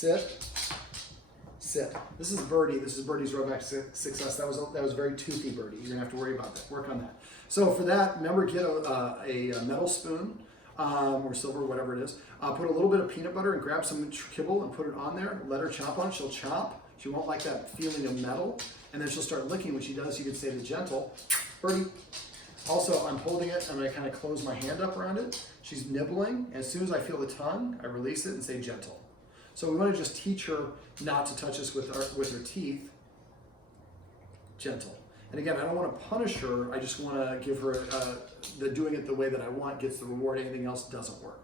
sit, sit. This is Birdie. This is Birdie's road back to success. That was very toothy, Birdie. You're gonna have to worry about that. Work on that. So for that, remember, get a metal spoon or silver, whatever it is. Put a little bit of peanut butter and grab some kibble and put it on there. Let her chomp on it. She'll chomp. She won't like that feeling of metal, and then she'll start licking. When she does, you can say the gentle, Birdie. Also, I'm holding it. I'm gonna kind of close my hand up around it. She's nibbling. As soon as I feel the tongue, I release it and say gentle. So we want to just teach her not to touch us with her teeth. Gentle. And again, I don't want to punish her. I just want to give her the doing it the way that I want gets the reward. Anything else doesn't work.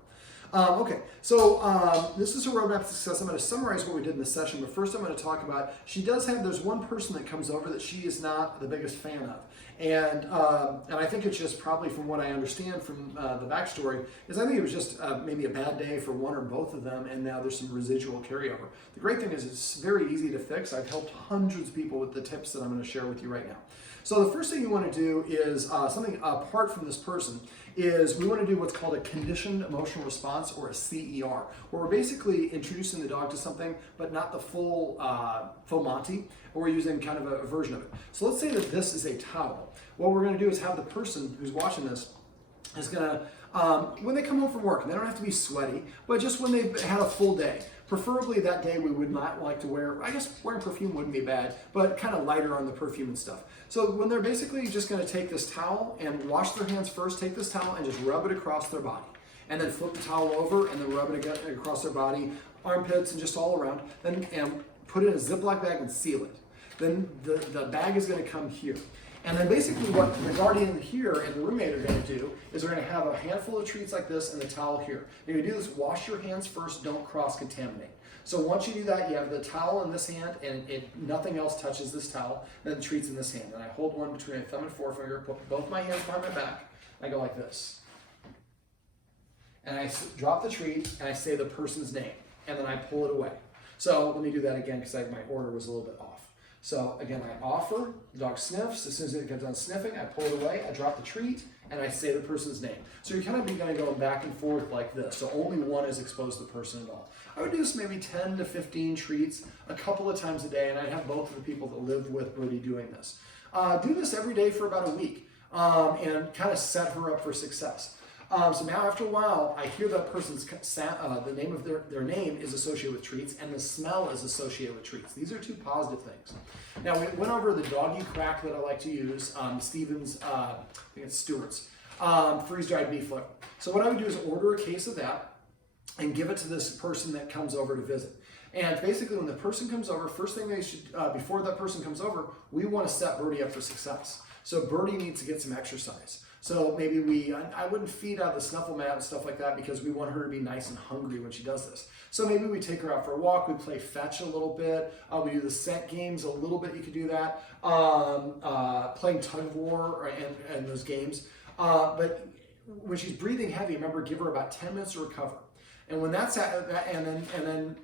Okay, so this is a roadmap to success. I'm going to summarize what we did in the session, but first I'm going to talk about, there's one person that comes over that she is not the biggest fan of. And I think it's just probably from what I understand from the backstory, is I think it was just maybe a bad day for one or both of them, and now there's some residual carryover. The great thing is it's very easy to fix. I've helped hundreds of people with the tips that I'm going to share with you right now. So the first thing you want to do is something apart from this person is we want to do what's called a conditioned emotional response, or a CER, where we're basically introducing the dog to something, but not the full Monty, or we're using kind of a version of it. So let's say that this is a towel. What we're going to do is have the person who's watching this is going to, when they come home from work, and they don't have to be sweaty, but just when they've had a full day, preferably that day we would not like to wear, I guess wearing perfume wouldn't be bad, but kind of lighter on the perfume and stuff. So when they're basically just going to take this towel and wash their hands first, take this towel and just rub it across their body. And then flip the towel over and then rub it across their body, armpits and just all around. Then and put it in a Ziploc bag and seal it. Then the bag is going to come here. And then basically what the guardian here and the roommate are going to do is they're going to have a handful of treats like this and the towel here. You're going to do this, wash your hands first, don't cross-contaminate. So once you do that, you have the towel in this hand and nothing else touches this towel, then the treat's in this hand. And I hold one between my thumb and forefinger, put both my hands behind my back, and I go like this. And I drop the treat and I say the person's name, and then I pull it away. So let me do that again because my order was a little bit off. So again, I offer, the dog sniffs. As soon as it gets done sniffing, I pull it away, I drop the treat, and I say the person's name. So you're kind of going back and forth like this. So only one is exposed to the person at all. I would do this maybe 10 to 15 treats a couple of times a day, and I'd have both of the people that live with Birdie doing this. Do this every day for about a week and kind of set her up for success. So now after a while, I hear that person's, the name of their name is associated with treats, and the smell is associated with treats. These are two positive things. Now we went over the doggy crack that I like to use, Stevens, I think it's Stewart's, freeze-dried beef liver. So what I would do is order a case of that and give it to this person that comes over to visit. And basically when the person comes over, first thing they should, before that person comes over, we want to set Birdie up for success. So Birdie needs to get some exercise. So maybe I wouldn't feed out the snuffle mat and stuff like that because we want her to be nice and hungry when she does this. So maybe we take her out for a walk, we play fetch a little bit, we do the scent games a little bit, you could do that, playing tug of war and those games. But when she's breathing heavy, remember, give her about 10 minutes to recover. And when that's and then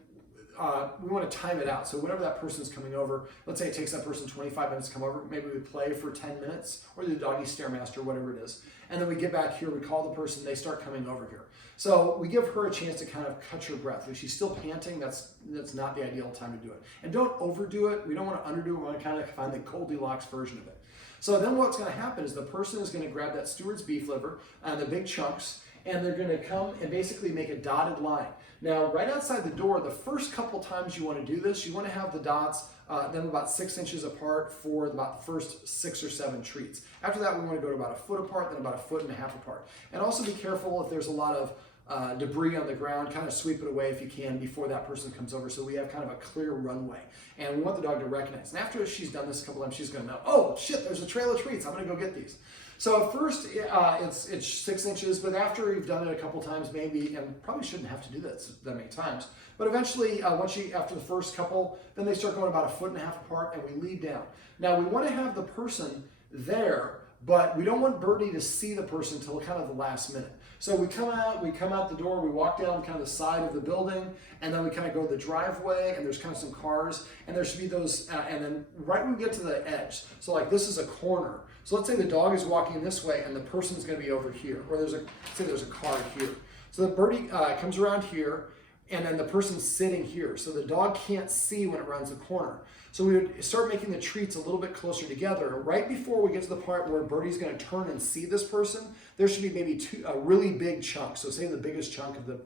we want to time it out. So whenever that person's coming over, let's say it takes that person 25 minutes to come over, maybe we play for 10 minutes or the doggy stairmaster, whatever it is. And then we get back here, we call the person, they start coming over here. So we give her a chance to kind of catch her breath. If she's still panting, that's not the ideal time to do it. And don't overdo it. We don't want to underdo it. We want to kind of find the Goldilocks version of it. So then what's going to happen is the person is going to grab that Stewart's beef liver and the big chunks, and they're going to come and basically make a dotted line. Now, right outside the door, the first couple times you want to do this, you want to have the dots them about 6 inches apart for about the first 6 or 7 treats. After that, we want to go to about 1 foot apart, then about 1.5 feet apart. And also be careful if there's a lot of debris on the ground, kind of sweep it away if you can before that person comes over, so we have kind of a clear runway. And we want the dog to recognize. And after she's done this a couple times, she's going to know, oh shit, there's a trail of treats, I'm going to go get these. So at first it's 6 inches, but after you've done it a couple times, maybe, and probably shouldn't have to do that many times, but eventually after the first couple, then they start going about 1.5 feet apart, and we lead down. Now we want to have the person there, but we don't want Birdie to see the person until kind of the last minute. So we come out the door, we walk down kind of the side of the building, and then we kind of go to the driveway, and there's kind of some cars, and there should be those, and then right when we get to the edge, so like this is a corner. So let's say the dog is walking this way, and the person's going to be over here, or there's a car here. So the Birdie comes around here, and then the person's sitting here. So the dog can't see when it runs the corner. So we would start making the treats a little bit closer together. Right before we get to the part where Birdie's gonna turn and see this person, there should be maybe a really big chunk. So say the biggest chunk of the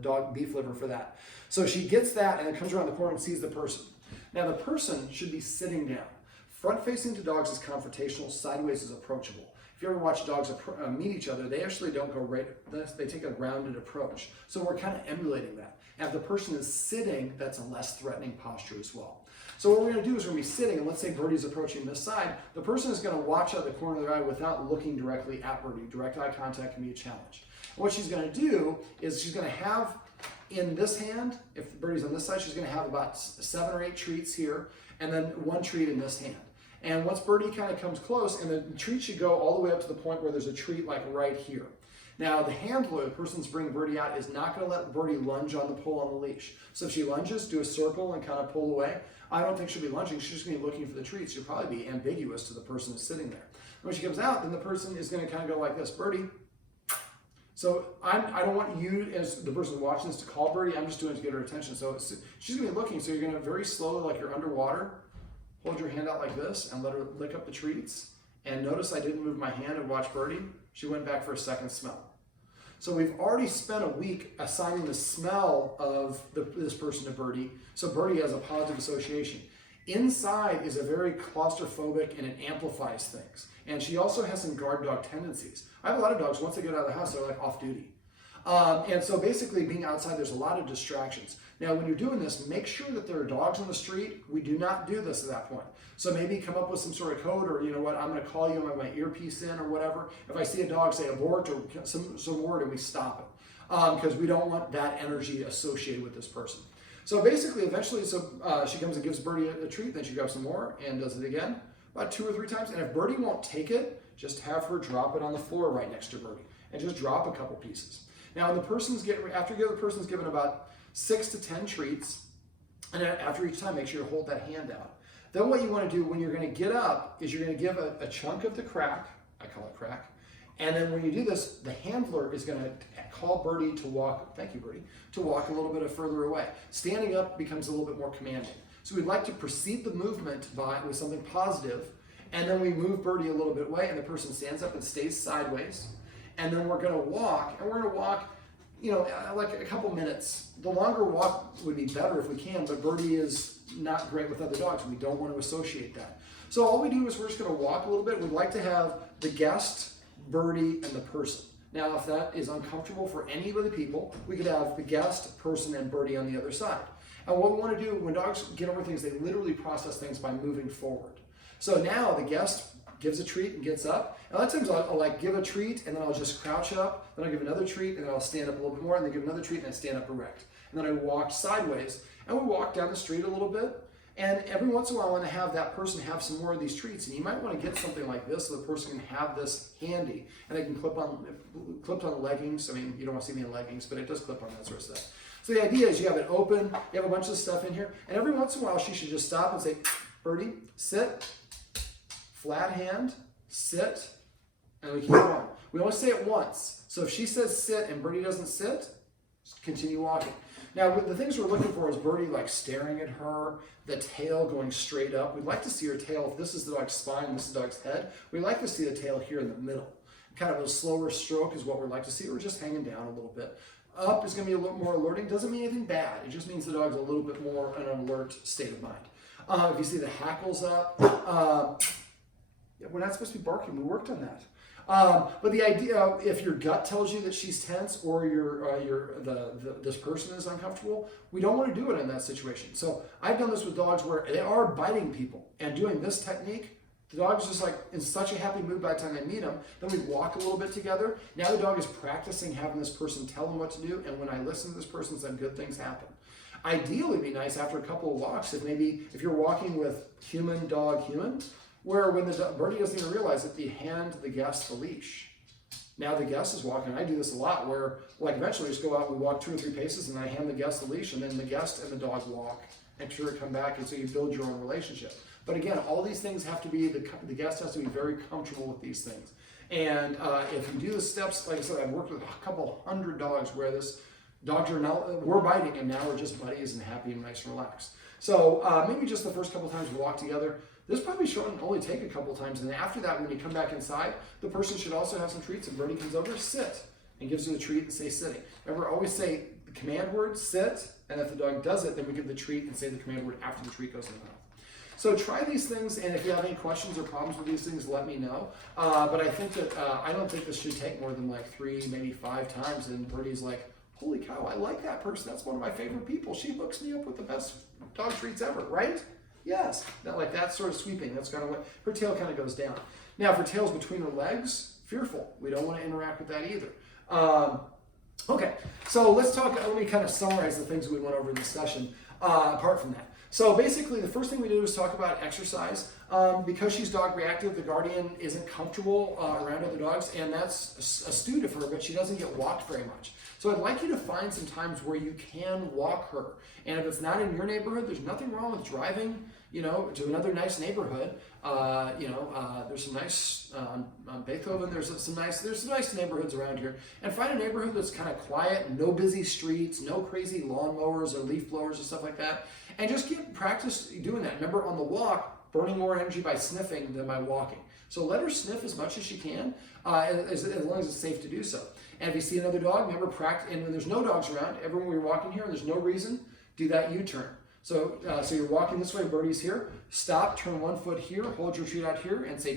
dog beef liver for that. So she gets that and then comes around the corner and sees the person. Now the person should be sitting down. Front facing to dogs is confrontational, sideways is approachable. If you ever watch dogs meet each other, they actually don't go right, they take a rounded approach. So we're kind of emulating that. And if the person is sitting, that's a less threatening posture as well. So what we're going to do is we're going to be sitting, and let's say Birdie's approaching this side, the person is going to watch out the corner of their eye without looking directly at Birdie. Direct eye contact can be a challenge. And what she's going to do is she's going to have in this hand, if Birdie's on this side, she's going to have about 7 or 8 treats here, and then 1 treat in this hand. And once Birdie kind of comes close, and the treat should go all the way up to the point where there's a treat like right here. Now the handler, the person's bringing Birdie out, is not going to let Birdie lunge on the pull on the leash. So if she lunges, do a circle and kind of pull away. I don't think she'll be lunging, she's just going to be looking for the treats. She'll probably be ambiguous to the person who's sitting there. When she comes out, then the person is going to kind of go like this, Birdie. So I don't want you as the person watching this to call Birdie, I'm just doing it to get her attention. So she's going to be looking, so you're going to very slowly, like you're underwater, hold your hand out like this and let her lick up the treats. And notice I didn't move my hand and watch Birdie. She went back for a second smell. So we've already spent a week assigning the smell of this person to Birdie, so Birdie has a positive association. Inside is a very claustrophobic and it amplifies things. And she also has some guard dog tendencies. I have a lot of dogs, once they get out of the house, they're like off duty. And so basically being outside, there's a lot of distractions. Now, when you're doing this, make sure that there are dogs on the street. We do not do this at that point. So maybe come up with some sort of code, or you know what, I'm going to call you and have my earpiece in or whatever. If I see a dog say abort or some word, and we stop it. Because we don't want that energy associated with this person. So basically, eventually, she comes and gives Birdie a treat, then she grabs some more and does it again, about 2 or 3 times. And if Birdie won't take it, just have her drop it on the floor right next to Birdie and just drop a couple pieces. Now, when after the person's given about 6 to 10 treats, and after each time, make sure you hold that hand out. Then what you want to do when you're going to get up is you're going to give a chunk of the crack, I call it crack, and then when you do this, the handler is going to call Birdie to walk, thank you Birdie, to walk a little bit further away. Standing up becomes a little bit more commanding. So we'd like to precede the movement with something positive, and then we move Birdie a little bit away, and the person stands up and stays sideways. And then we're going to walk, you know, like a couple minutes. The longer walk would be better if we can, but Birdie is not great with other dogs. We don't want to associate that. So all we do is we're just going to walk a little bit. We'd like to have the guest, Birdie, and the person. Now, if that is uncomfortable for any of the people, we could have the guest, person, and Birdie on the other side. And what we want to do when dogs get over things, they literally process things by moving forward. So now the guest gives a treat and gets up. And a lot of times I'll like give a treat and then I'll just crouch up, then I'll give another treat and then I'll stand up a little bit more and then give another treat and then stand up erect. And then I walk sideways and we walk down the street a little bit. And every once in a while I want to have that person have some more of these treats. And you might want to get something like this so the person can have this handy. And they can clipped on leggings. I mean, you don't want to see me in leggings, but it does clip on that sort of stuff. So the idea is you have it open, you have a bunch of stuff in here, and every once in a while she should just stop and say, Birdie, sit, flat hand, sit, and we keep going. We only say it once. So if she says sit and Birdie doesn't sit, just continue walking. Now, the things we're looking for is Birdie like staring at her, the tail going straight up. We'd like to see her tail, if this is the dog's spine and this is the dog's head, we'd like to see the tail here in the middle. Kind of a slower stroke is what we'd like to see. We're just hanging down a little bit. Up is going to be a little more alerting. Doesn't mean anything bad. It just means the dog's a little bit more an alert state of mind. If you see the hackles up, we're not supposed to be barking. We worked on that. But the idea, if your gut tells you that she's tense or this person is uncomfortable, we don't want to do it in that situation. So I've done this with dogs where they are biting people and doing this technique. The dog's just like in such a happy mood by the time they meet them. Then we walk a little bit together. Now the dog is practicing having this person tell them what to do. And when I listen to this person, then good things happen. Ideally, it'd be nice after a couple of walks if you're walking with human, dog, human, where when the Birdie doesn't even realize it, you hand the guest the leash. Now the guest is walking. I do this a lot where like eventually we just go out and we walk 2 or 3 paces and I hand the guest the leash and then the guest and the dog walk and sure come back and so you build your own relationship. But again, all these things have to be, the guest has to be very comfortable with these things. And if you do the steps, like I said, I've worked with a couple hundred dogs where Dogs are now, we're biting, and now we're just buddies and happy and nice and relaxed. So maybe just the first couple times we walk together, this probably should only take a couple times. And after that, when you come back inside, the person should also have some treats. And Birdie comes over, sit, and gives you the treat and say sitting. Remember, always say the command word, sit, and if the dog does it, then we give the treat and say the command word after the treat goes in the mouth. So try these things, and if you have any questions or problems with these things, let me know. But I think that, I don't think this should take more than like 3, maybe 5 times. And Birdie's like, holy cow, I like that person. That's one of my favorite people. She hooks me up with the best dog treats ever, right? Yes. Now, like that sort of sweeping, that's kind of what, her tail kind of goes down. Now, if her tail's between her legs, fearful. We don't want to interact with that either. Okay, so let's talk, let me kind of summarize the things we went over in this session, apart from that. So basically, the first thing we did was talk about exercise. Because she's dog reactive, the guardian isn't comfortable around other dogs, and that's astute of her, but she doesn't get walked very much. So I'd like you to find some times where you can walk her. And if it's not in your neighborhood, there's nothing wrong with driving, to another nice neighborhood. There's some nice, on Beethoven, there's some nice neighborhoods around here. And find a neighborhood that's kind of quiet, no busy streets, no crazy lawnmowers or leaf blowers and stuff like that. And just get practice doing that. Remember, on the walk, burning more energy by sniffing than by walking. So let her sniff as much as she can, as long as it's safe to do so. And if you see another dog, remember, practice. And when there's no dogs around, everyone we're walking here, and there's no reason, do that U-turn. So you're walking this way, Birdie's here. Stop, turn one foot here, hold your treat out here, and say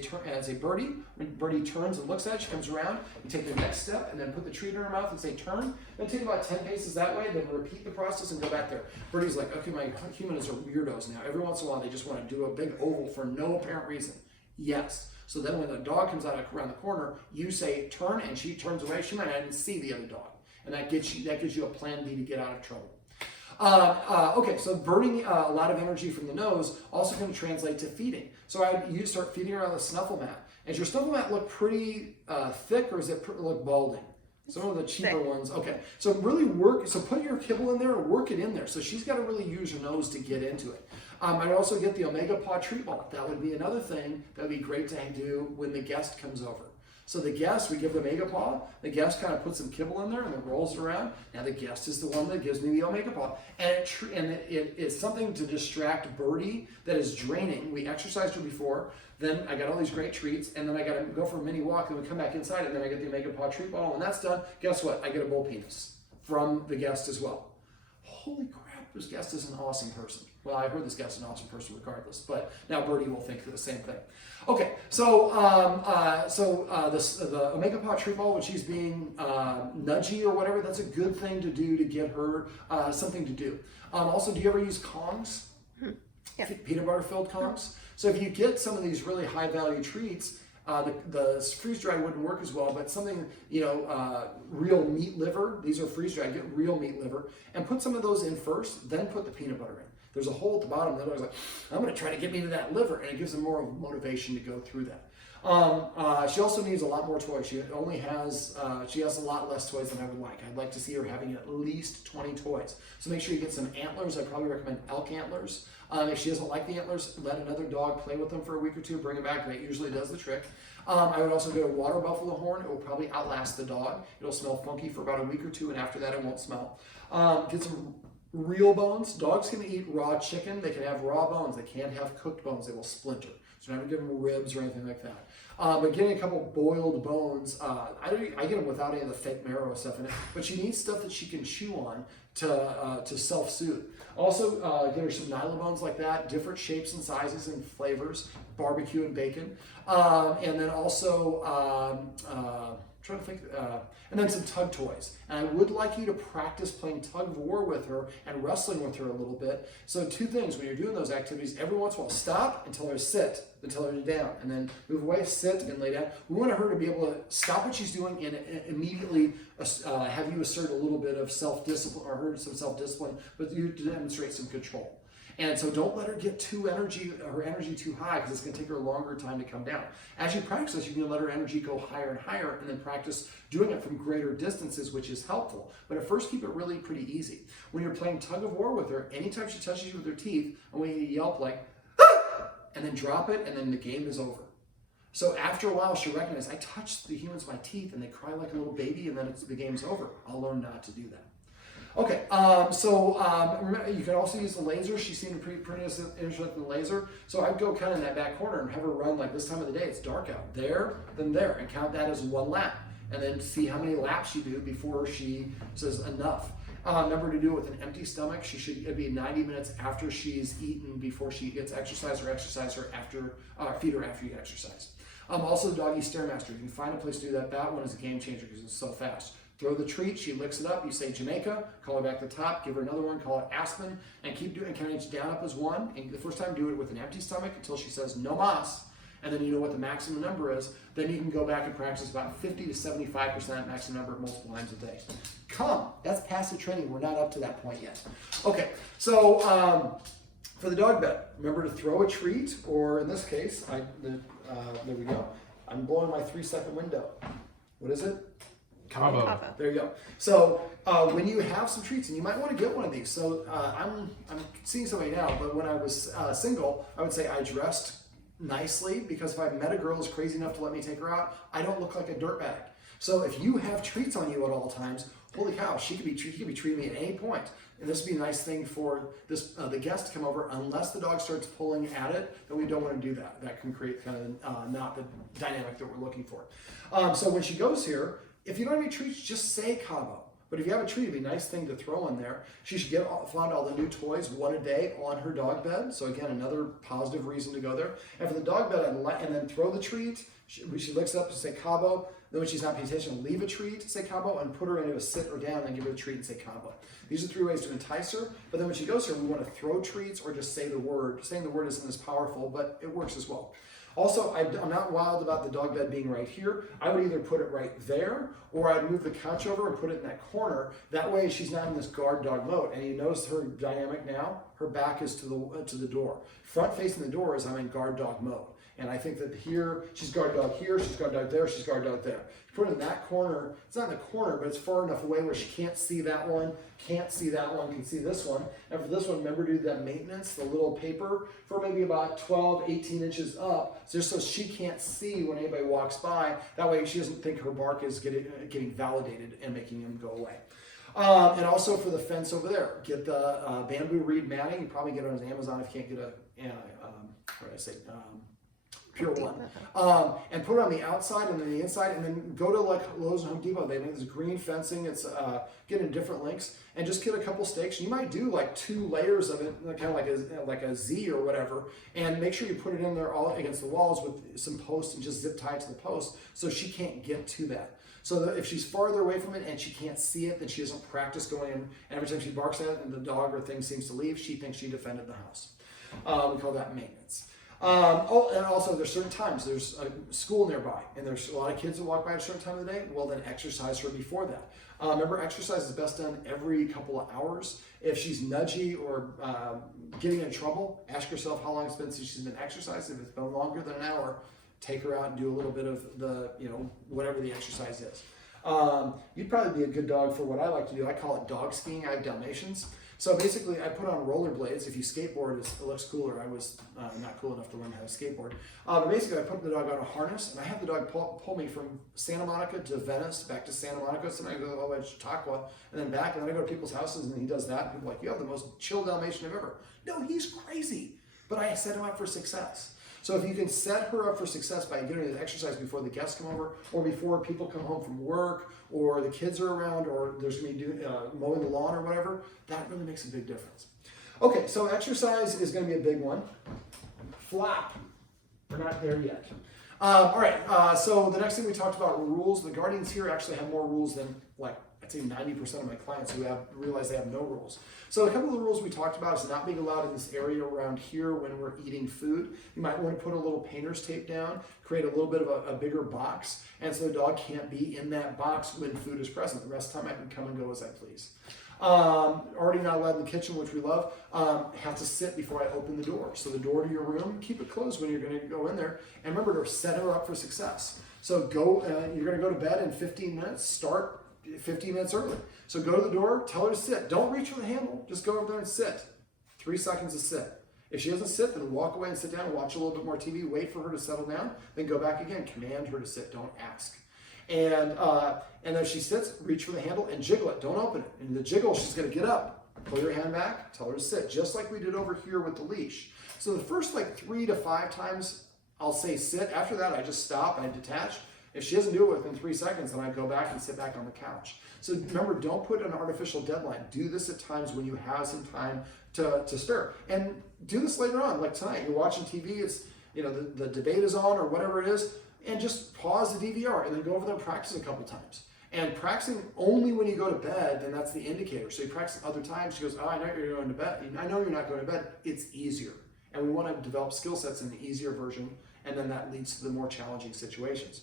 Birdie. When Birdie turns and looks at it, she comes around. You take the next step, and then put the treat in her mouth and say turn. Then take about 10 paces that way, then repeat the process and go back there. Birdie's like, okay, my humans are weirdos now. Every once in a while, they just want to do a big oval for no apparent reason. Yes. So then when the dog comes out around the corner, you say turn, and she turns away. She might not even see the other dog. And that gives you a plan B to get out of trouble. Okay, so burning a lot of energy from the nose also can translate to feeding. So you start feeding her on the snuffle mat. Does your snuffle mat look pretty thick, or does it look balding? Some of the cheaper ones. Okay, so really put your kibble in there and work it in there. So she's got to really use her nose to get into it. I'd also get the Omega Paw treat ball. That would be another thing that would be great to do when the guest comes over. So the guest, we give the Omega Paw. The guest kind of puts some kibble in there and then rolls it around. Now the guest is the one that gives me the Omega Paw. And it's something to distract Birdie that is draining. We exercised her before. Then I got all these great treats. And then I got to go for a mini walk. And we come back inside. And then I get the Omega Paw treat ball. When that's done, guess what? I get a bull penis from the guest as well. Holy crap, this guest is an awesome person. Well, I heard this guy's an awesome person regardless, but now Birdie will think the same thing. Okay, so the Omega Paw treat ball, when she's being nudgy or whatever, that's a good thing to do to get her something to do. Also, do you ever use Kongs? Yeah. Peanut butter filled Kongs? So if you get some of these really high value treats, the freeze dried wouldn't work as well, but something, real meat liver, these are freeze dried, get real meat liver, and put some of those in first, then put the peanut butter in. There's a hole at the bottom. The dog's like, I'm going to try to get me to that liver, and it gives them more motivation to go through that. She also needs a lot more toys. She has a lot less toys than I would like. I'd like to see her having at least 20 toys. So make sure you get some antlers. I'd probably recommend elk antlers. If she doesn't like the antlers, let another dog play with them for a week or two, bring them back. That usually does the trick. I would also get a water buffalo horn. It will probably outlast the dog. It'll smell funky for about a week or two, and after that it won't smell. Get some real bones. Dogs can eat raw chicken. They can have raw bones. They can't have cooked bones. They will splinter. So never give them ribs or anything like that. But getting a couple boiled bones, I get them without any of the fake marrow stuff in it. But she needs stuff that she can chew on to self-soothe. Also, get her some nyla bones like that, different shapes and sizes and flavors, barbecue and bacon. And then also, trying to think, and then some tug toys. And I would like you to practice playing tug of war with her and wrestling with her a little bit. So 2 things, when you're doing those activities, every once in a while, stop and tell her to sit, then tell her to down, and then move away, sit, and lay down. We want her to be able to stop what she's doing and immediately have you assert a little bit of self-discipline, or her some self-discipline, but you demonstrate some control. And so don't let her get her energy too high, because it's going to take her a longer time to come down. As you practice, you can let her energy go higher and higher, and then practice doing it from greater distances, which is helpful. But at first, keep it really pretty easy. When you're playing tug of war with her, anytime she touches you with her teeth, I want you to yelp like, ah! And then drop it, and then the game is over. So after a while, she'll recognize, I touched the humans with my teeth, and they cry like a little baby, and then the game's over. I'll learn not to do that. Okay, remember, you can also use the laser. She seemed pretty interested in the laser. So I'd go kind of in that back corner and have her run like this time of the day. It's dark out. There, then there, and count that as one lap. And then see how many laps you do before she says enough. Remember to do it with an empty stomach. It'd be 90 minutes after she's eaten before she gets exercise, or exercise her after, feed her after you exercise. Also, doggy stairmaster. You can find a place to do that. That one is a game changer because it's so fast. Throw the treat, she licks it up, you say Jamaica, call her back to the top, give her another one, call it Aspen, and keep doing, count each down up as one. And the first time, do it with an empty stomach until she says no mas, and then you know what the maximum number is. Then you can go back and practice about 50 to 75% maximum number multiple times a day. That's passive training. We're not up to that point yet. Okay, so for the dog bed, remember to throw a treat, or in this case, there we go. I'm blowing my 3-second window. What is it? Cabo. There you go. So when you have some treats, and you might want to get one of these. So I'm seeing somebody now, but when I was single, I would say I dressed nicely, because if I met a girl who's crazy enough to let me take her out, I don't look like a dirtbag. So if you have treats on you at all times, holy cow, he could be treating me at any point. And this would be a nice thing for the guest to come over, unless the dog starts pulling at it, then we don't want to do that. That can create kind of not the dynamic that we're looking for. So when she goes here, if you don't have any treats, just say Cabo. But if you have a treat, it'd be a nice thing to throw in there. She should find all the new toys one a day on her dog bed. So again, another positive reason to go there. And for the dog bed, and then throw the treat. She licks it up to say Cabo. Then when she's not paying attention, leave a treat, say Cabo, and put her into a sit or down, and give her a treat and say Cabo. These are 3 ways to entice her. But then when she goes here, we want to throw treats or just say the word. Saying the word isn't as powerful, but it works as well. Also, I'm not wild about the dog bed being right here. I would either put it right there, or I'd move the couch over and put it in that corner. That way she's not in this guard dog mode. And you notice her dynamic now, her back is to the door. Front facing the door is I'm in guard dog mode. And I think that here, she's guard dog here, she's guard dog there, she's guard dog there. Put it in that corner, it's not in the corner, but it's far enough away where she can't see that one, can't see that one, can see this one. And for this one, remember to do that maintenance, the little paper, for maybe about 12, 18 inches up, just so she can't see when anybody walks by. That way she doesn't think her bark is getting validated and making him go away. And also for the fence over there, get the bamboo reed matting. You probably get it on Amazon if you can't get Pure One. And put it on the outside and then the inside, and then go to like Lowe's and Home Depot. They make this green fencing. It's getting different lengths, and just get a couple stakes. You might do like 2 layers of it, kind of like a Z or whatever, and make sure you put it in there all against the walls with some posts and just zip tie it to the post so she can't get to that. So that if she's farther away from it and she can't see it, then she doesn't practice going in. And every time she barks at it and the dog or thing seems to leave, she thinks she defended the house. We call that maintenance. And also there's certain times, there's a school nearby, and there's a lot of kids that walk by at a certain time of the day. Well, then exercise her before that. Remember, exercise is best done every couple of hours. If she's nudgy or getting in trouble, ask yourself how long it's been since she's been exercised. If it's been longer than an hour, take her out and do a little bit of the, whatever the exercise is. You'd probably be a good dog for what I like to do. I call it dog skiing. I have Dalmatians. So basically, I put on rollerblades. If you skateboard, it looks cooler. I was not cool enough to learn how to skateboard. But basically, I put the dog on a harness, and I have the dog pull me from Santa Monica to Venice, back to Santa Monica. Sometimes I go all the way to Chautauqua, and then back. And then I go to people's houses, and he does that. And people are like, you have the most chill Dalmatian I've ever. No, he's crazy. But I set him up for success. So if you can set her up for success by getting her to exercise before the guests come over, or before people come home from work, or the kids are around, or there's going to be mowing the lawn or whatever, that really makes a big difference. Okay, so exercise is going to be a big one. Flap. We're not there yet. All right, so the next thing we talked about were rules. The guardians here actually have more rules than, I'd say 90% of my clients who realize they have no rules. So a couple of the rules we talked about is not being allowed in this area around here when we're eating food. You might want to put a little painter's tape down, create a little bit of a bigger box, and so the dog can't be in that box when food is present. The rest of the time I can come and go as I please. Already not allowed in the kitchen, which we love. Have to sit before I open the door. So the door to your room, keep it closed when you're going to go in there. And remember to set her up for success. So you're going to go to bed in 15 minutes, start 15 minutes early. So go to the door, tell her to sit. Don't reach for the handle, just go over there and sit. 3 seconds to sit. If she doesn't sit, then walk away and sit down and watch a little bit more TV, wait for her to settle down, then go back again. Command her to sit, don't ask. And then she sits, reach for the handle and jiggle it. Don't open it. And the jiggle, she's going to get up, pull your hand back, tell her to sit, just like we did over here with the leash. So the first like 3 to 5 times, I'll say sit. After that, I just stop and I detach. If she doesn't do it within 3 seconds, then I go back and sit back on the couch. So remember, don't put an artificial deadline. Do this at times when you have some time to spare. And do this later on, like tonight. You're watching TV, it's, you know, the debate is on or whatever it is, and just pause the DVR and then go over there and practice a couple times. And practicing only when you go to bed, then that's the indicator. So you practice other times. She goes, oh, I know you're going to bed. I know you're not going to bed. It's easier. And we want to develop skill sets in the easier version, and then that leads to the more challenging situations.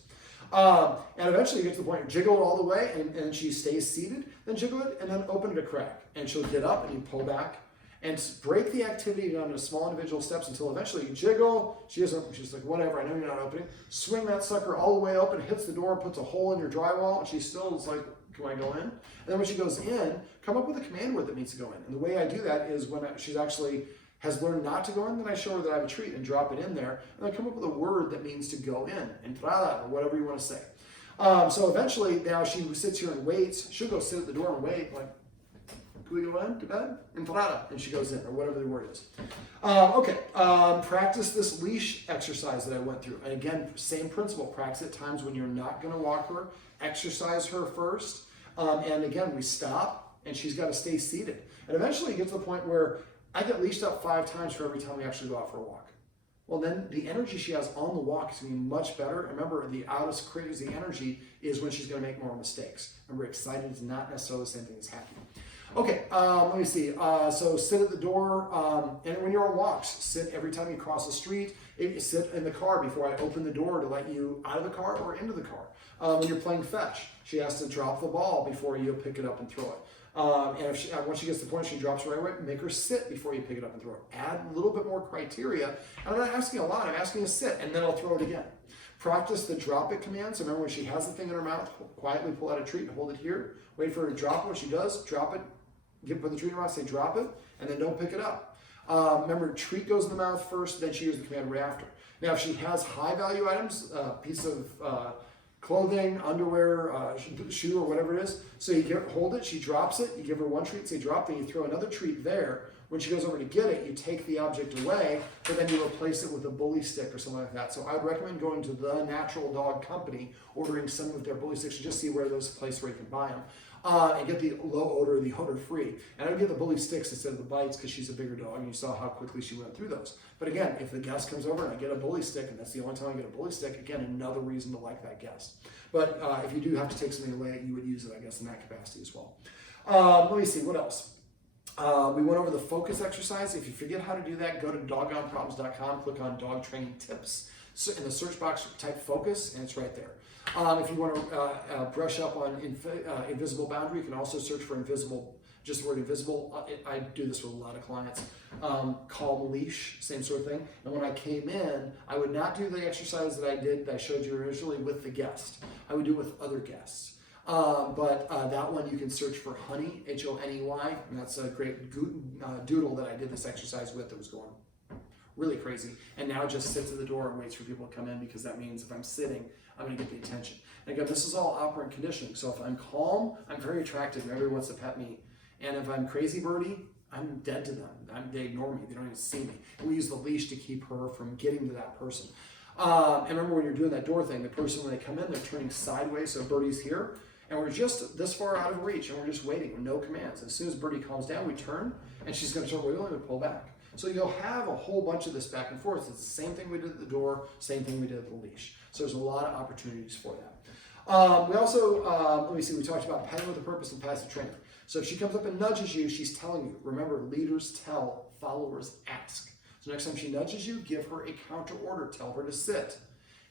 And eventually you get to the point where you jiggle it all the way and she stays seated, then jiggle it and then open it a crack. And she'll get up and you pull back and break the activity down into small individual steps until eventually you jiggle. She's like, whatever, I know you're not opening. Swing that sucker all the way open, hits the door, puts a hole in your drywall, and she still is like, can I go in? And then when she goes in, come up with a command word that needs to go in. And the way I do that is when she's actually has learned not to go in, then I show her that I have a treat and drop it in there, and then come up with a word that means to go in, entrada, or whatever you want to say. So eventually, now she sits here and waits. She'll go sit at the door and wait, like, can we go in to bed? Entrada, and she goes in, or whatever the word is. Practice this leash exercise that I went through. And again, same principle, practice at times when you're not going to walk her, exercise her first, and again, we stop, and she's got to stay seated. And eventually you get to the point where I get leashed up 5 times for every time we actually go out for a walk. Well, then the energy she has on the walk is going to be much better. Remember, the out of crazy energy is when she's going to make more mistakes. Remember, excited is not necessarily the same thing as happy. Okay, let me see. So sit at the door, and when you're on walks, sit every time you cross the street. Sit in the car before I open the door to let you out of the car or into the car. When you're playing fetch, she has to drop the ball before you pick it up and throw it. And if once she gets to the point she drops right away, make her sit before you pick it up and throw it. Add a little bit more criteria. And I'm not asking a lot, I'm asking to sit, and then I'll throw it again. Practice the drop it command. So remember, when she has the thing in her mouth, quietly pull out a treat and hold it here. Wait for her to drop it. When she does, drop it. Put the treat in her mouth, say drop it, and then don't pick it up. Remember, treat goes in the mouth first, then she uses the command right after. Now, if she has high value items, piece of clothing, underwear, shoe, or whatever it is. So you hold it, she drops it, you give her one treat, say drop, then you throw another treat there. When she goes over to get it, you take the object away, but then you replace it with a bully stick or something like that. So I'd recommend going to the Natural Dog Company, ordering some of their bully sticks, and just see where there's a place where you can buy them. And get the low odor, the odor free. And I would get the bully sticks instead of the bites because she's a bigger dog, and you saw how quickly she went through those. But again, if the guest comes over and I get a bully stick, and that's the only time I get a bully stick, again, another reason to like that guest. But if you do have to take something away, you would use it, I guess, in that capacity as well. Let me see, what else? We went over the focus exercise. If you forget how to do that, go to doggonproblems.com, click on dog training tips. So in the search box, type focus, and it's right there. If you want to brush up on invisible boundary, you can also search for invisible, just the word invisible. I do this with a lot of clients. Calm leash, same sort of thing. And when I came in, I would not do the exercise that I showed you originally with the guest. I would do it with other guests. But that one you can search for Honey, Honey, and that's a great doodle that I did this exercise with that was going really crazy. And now just sits at the door and waits for people to come in, because that means if I'm sitting, I'm going to get the attention. And again, this is all operant conditioning. So if I'm calm, I'm very attractive and everybody wants to pet me. And if I'm crazy birdie, I'm dead to them. They ignore me. They don't even see me. And we use the leash to keep her from getting to that person. And remember, when you're doing that door thing, the person, when they come in, they're turning sideways. So Birdie's here, and we're just this far out of reach, and we're just waiting with no commands. As soon as Birdie calms down, we turn, and she's going to start wiggling and pull back. So you'll have a whole bunch of this back and forth. It's the same thing we did at the door, same thing we did at the leash. So there's a lot of opportunities for that. We also, let me see, we talked about petting with a purpose and passive training. So if she comes up and nudges you, she's telling you. Remember, leaders tell, followers ask. So next time she nudges you, give her a counter order. Tell her to sit.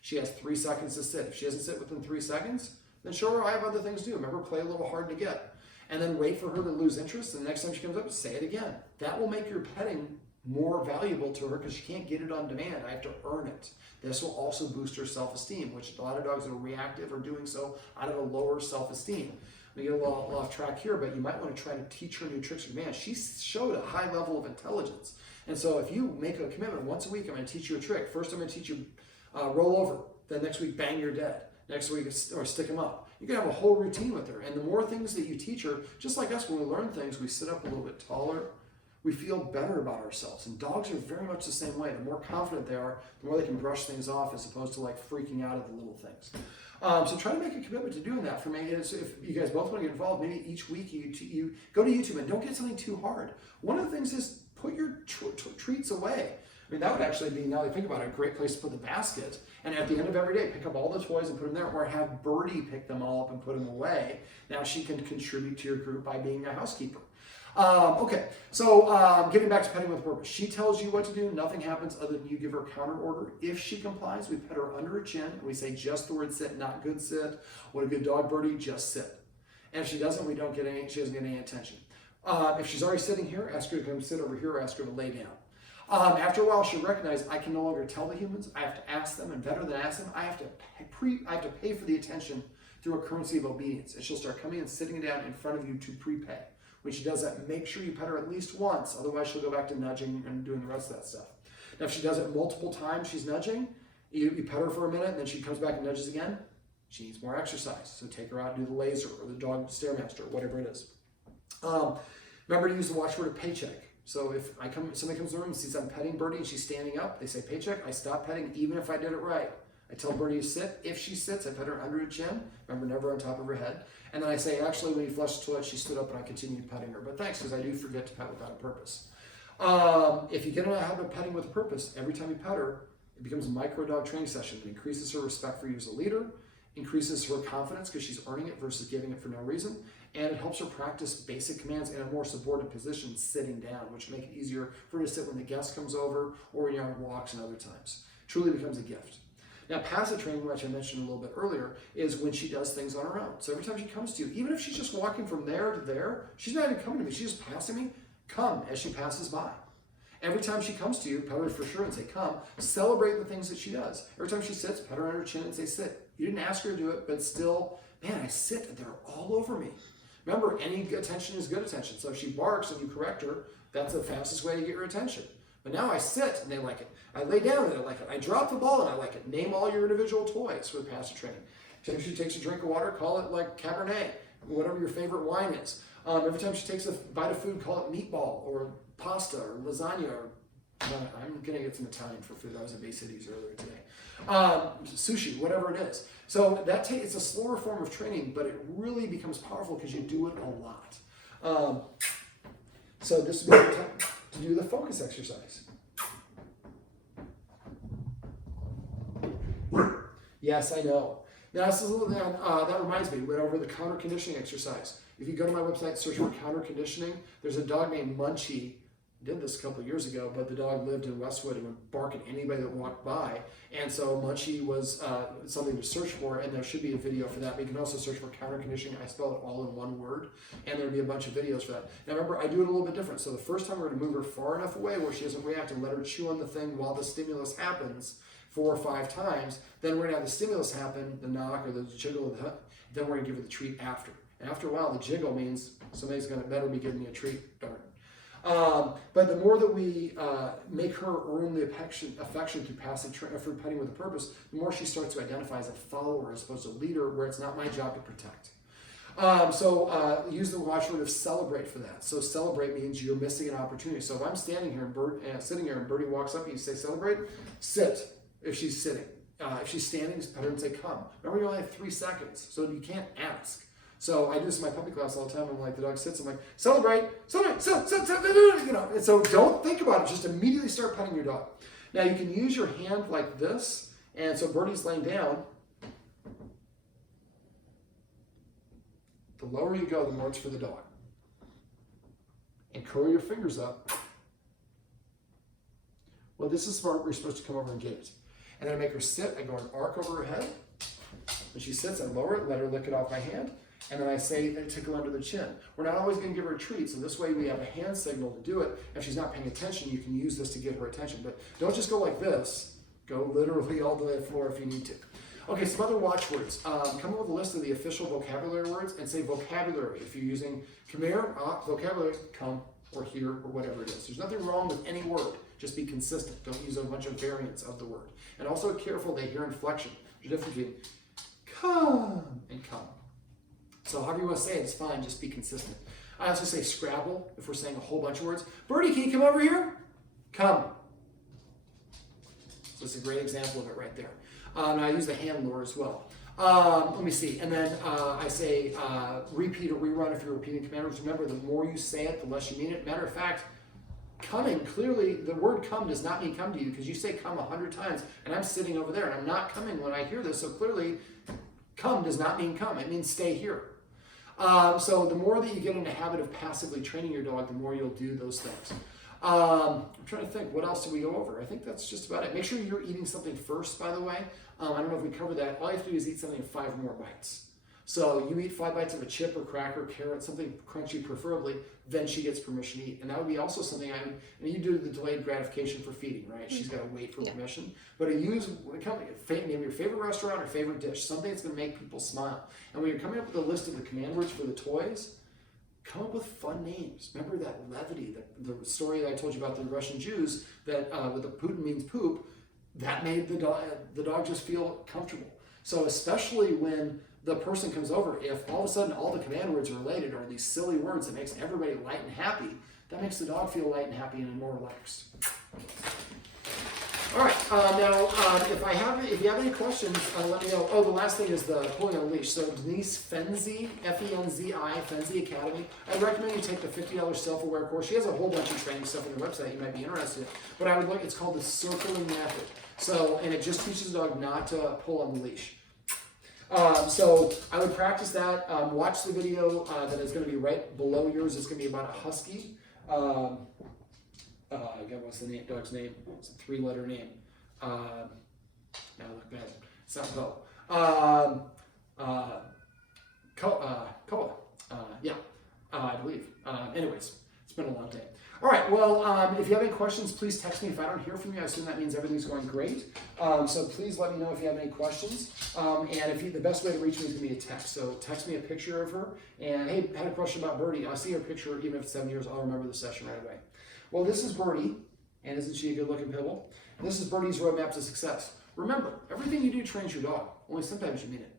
She has 3 seconds to sit. If she doesn't sit within 3 seconds, then show her I have other things to do. Remember, play a little hard to get. And then wait for her to lose interest. And the next time she comes up, say it again. That will make your petting more valuable to her, because she can't get it on demand. I have to earn it. This will also boost her self-esteem, which a lot of dogs that are reactive are doing so out of a lower self-esteem. We get a little off track here, but you might want to try to teach her new tricks. Man, she showed a high level of intelligence. And so if you make a commitment, once a week I'm going to teach you a trick. First I'm going to teach you roll over. Then next week, bang, you're dead. next week, or stick them up. You can have a whole routine with her. And the more things that you teach her, just like us, when we learn things, we sit up a little bit taller. We feel better about ourselves. And dogs are very much the same way. The more confident they are, the more they can brush things off as opposed to like freaking out at the little things. So try to make a commitment to doing that. For me, if you guys both want to get involved, maybe each week you go to YouTube and don't get something too hard. One of the things is put your treats away. I mean, that would actually be, now that I think about it, a great place to put the basket. And at the end of every day, pick up all the toys and put them there, or have Birdie pick them all up and put them away. Now she can contribute to your group by being a housekeeper. Okay, so getting back to petting with purpose. She tells you what to do. Nothing happens other than you give her a counter order. If she complies, we pet her under her chin. And we say just the word sit, not good sit. What a good dog, Birdie, just sit. And if she doesn't, she doesn't get any attention. If she's already sitting here, ask her to come sit over here, or ask her to lay down. After a while, she'll recognize I can no longer tell the humans. I have to ask them, and better than ask them, I have to pay for the attention through a currency of obedience. And she'll start coming and sitting down in front of you to prepay. When she does that, make sure you pet her at least once. Otherwise, she'll go back to nudging and doing the rest of that stuff. Now, if she does it multiple times, she's nudging. You pet her for a minute, and then she comes back and nudges again. She needs more exercise. So take her out and do the laser or the dog stairmaster or whatever it is. Remember to use the watchword of paycheck. So if somebody comes in the room and sees I'm petting Birdie and she's standing up, they say paycheck. I stop petting even if I did it right. I tell Birdie to sit. If she sits, I pet her under her chin. Remember, never on top of her head. And then I say, actually, when you flush the toilet, she stood up, and I continue petting her. But thanks, because I do forget to pet without a purpose. If you get in a habit of petting with a purpose, every time you pet her, it becomes a micro dog training session. It increases her respect for you as a leader, increases her confidence because she's earning it versus giving it for no reason, and it helps her practice basic commands in a more subordinate position, sitting down, which make it easier for her to sit when the guest comes over or when you're on walks and other times. Truly becomes a gift. Now, passive training, which I mentioned a little bit earlier, is when she does things on her own. So every time she comes to you, even if she's just walking from there to there, she's not even coming to me, she's just passing me, come as she passes by. Every time she comes to you, pet her for sure and say, come. Celebrate the things that she does. Every time she sits, pet her on her chin and say, sit. You didn't ask her to do it, but still, man, I sit and they're all over me. Remember, any attention is good attention. So if she barks and you correct her, that's the fastest way to get her attention. But now I sit and they like it. I lay down and I like it. I drop the ball and I like it. Name all your individual toys with passive training. If she takes a drink of water, call it like Cabernet, whatever your favorite wine is. Every time she takes a bite of food, call it meatball or pasta or lasagna or I'm going to get some Italian for food. I was at Bay Cities earlier today. Sushi, whatever it is. So it's a slower form of training, but it really becomes powerful because you do it a lot. So this would be the time to do the focus exercise. Yes, I know. Now, this is a little, that reminds me, we went over the counter conditioning exercise. If you go to my website, search for counter conditioning, there's a dog named Munchie. I did this a couple of years ago, but the dog lived in Westwood and would bark at anybody that walked by. And so Munchie was something to search for, and there should be a video for that. But you can also search for counter conditioning. I spelled it all in one word, and there'll be a bunch of videos for that. Now remember, I do it a little bit different. So the first time we're going to move her far enough away where she doesn't react and let her chew on the thing while the stimulus happens 4 or 5 times. Then we're going to have the stimulus happen, the knock or the jiggle of the hook. Then we're going to give her the treat after. And after a while, the jiggle means somebody's going to better be giving me a treat. Darn. But the more that we make her earn the affection through passive through petting with a purpose, the more she starts to identify as a follower as opposed to a leader, where it's not my job to protect. Use the watchword of celebrate for that. So celebrate means you're missing an opportunity. So if I'm standing here and sitting here and Birdie walks up and you say celebrate, sit if she's sitting. If she's standing, just pet her and say come. Remember, you only have 3 seconds, so you can't ask. So I do this in my puppy class all the time. I'm like, the dog sits, I'm like, celebrate, you know. And so don't think about it. Just immediately start petting your dog. Now you can use your hand like this. And so Birdie's laying down. The lower you go, the more it's for the dog. And curl your fingers up. Well, this is smart. We're supposed to come over and get it. And then I make her sit. I go an arc over her head. When she sits, I lower it, let her lick it off my hand. And then I say, tickle under the chin. We're not always going to give her a treat, so this way we have a hand signal to do it. If she's not paying attention, you can use this to get her attention. But don't just go like this. Go literally all the way to the floor if you need to. Okay, some other watchwords. Come up with a list of the official vocabulary words and say vocabulary. If you're using come here, vocabulary, come, or here, or whatever it is. There's nothing wrong with any word. Just be consistent. Don't use a bunch of variants of the word. And also careful, they hear inflection. There's a difference between come, and come. So however you want to say it, it's fine, just be consistent. I also say Scrabble if we're saying a whole bunch of words. Birdie, can you come over here? Come. So it's a great example of it right there. And I use the hand lure as well. Let me see. And then I say repeat or rerun if you're repeating command words. Remember, the more you say it, the less you mean it. Matter of fact, coming, clearly, the word come does not mean come to you because you say come 100 times and I'm sitting over there and I'm not coming when I hear this. So clearly, come does not mean come. It means stay here. So the more that you get in the habit of passively training your dog, the more you'll do those things. I'm trying to think, what else did we go over? I think that's just about it. Make sure you're eating something first, by the way. I don't know if we covered that. All you have to do is eat something in 5 more bites. So you eat 5 bites of a chip or cracker, carrot, something crunchy preferably, then she gets permission to eat. And that would be also something and you do the delayed gratification for feeding, right? She's got to wait for permission. But use, name your favorite restaurant or favorite dish, something that's going to make people smile. And when you're coming up with a list of the command words for the toys, come up with fun names. Remember that levity, the story that I told you about the Russian Jews, that with the Putin means poop, that made the dog just feel comfortable. So especially when the person comes over, if all of a sudden all the command words are related or these silly words that makes everybody light and happy, that makes the dog feel light and happy and more relaxed. All right, now if you have any questions, let me know. Oh, the last thing is the pulling on a leash. So Denise Fenzi, F-E-N-Z-I, Fenzi Academy. I recommend you take the $50 self-aware course. She has a whole bunch of training stuff on the website you might be interested in. But I would look, it's called the circling method. So, and it just teaches the dog not to pull on the leash. So I would practice that. Watch the video that is going to be right below yours. It's going to be about a husky. What's the dog's name? It's a 3-letter name. Now look bad. It's not Bo. Koa. I believe. Anyways, it's been a long day. All right, well, if you have any questions, please text me. If I don't hear from you, I assume that means everything's going great. So please let me know if you have any questions. And the best way to reach me is going to be a text. So text me a picture of her. And, hey, I had a question about Birdie. I'll see her picture, even if it's 7 years, I'll remember the session right away. Well, this is Birdie. And isn't she a good-looking pibble? This is Birdie's roadmap to success. Remember, everything you do trains your dog. Only sometimes you mean it.